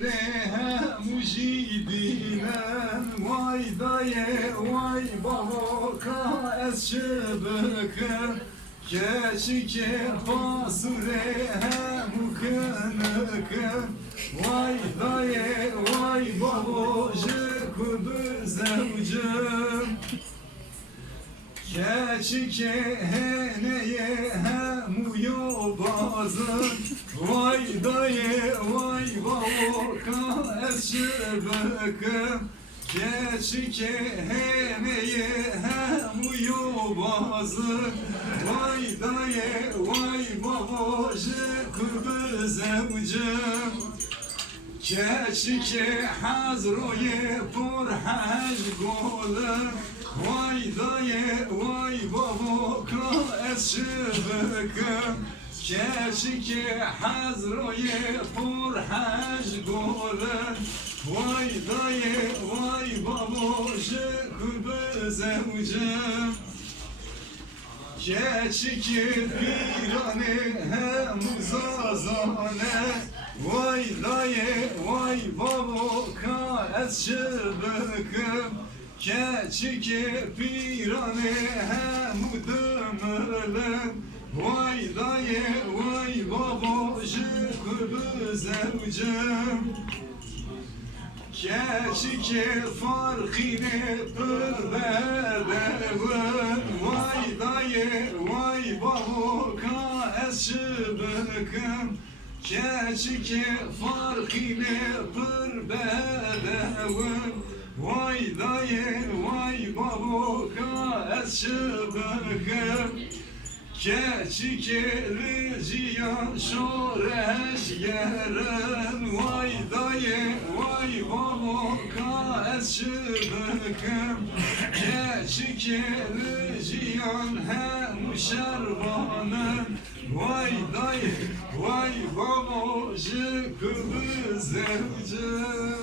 basure mujidinen vay daye vay bavoka ez şıbıkım keşike basure mukınıkım vay daye vay bavoji kudu zevcim keşike heneye hemuyo bazın vay daye vay bavoka ez şıbıkım keşike heneye hemuyo bazın vay daye vay bavoji kudu zevcim keşike hazroye purhaj golım vay daye vay bavoka ez şıbıkım keşike hazroye purhaj golım vay daye vay bavoji kudu zevcim keşike pirane hem zazane vay daye vay bavoka ez şıbıkım keşike pirane hem dömölüm vay daye vay bavoji kudu zevcim keşike farkine pırvedevim vay daye vay bavoka ez şıbıkım keşike farkine pırvedevim vay daye vay bavoka ez şıbıkım keşike riziyan şoreş yerim vay daye vay bavoka ez şıbıkım keşike riziyan hem şervanım vay daye vay bavoji kudu zevcim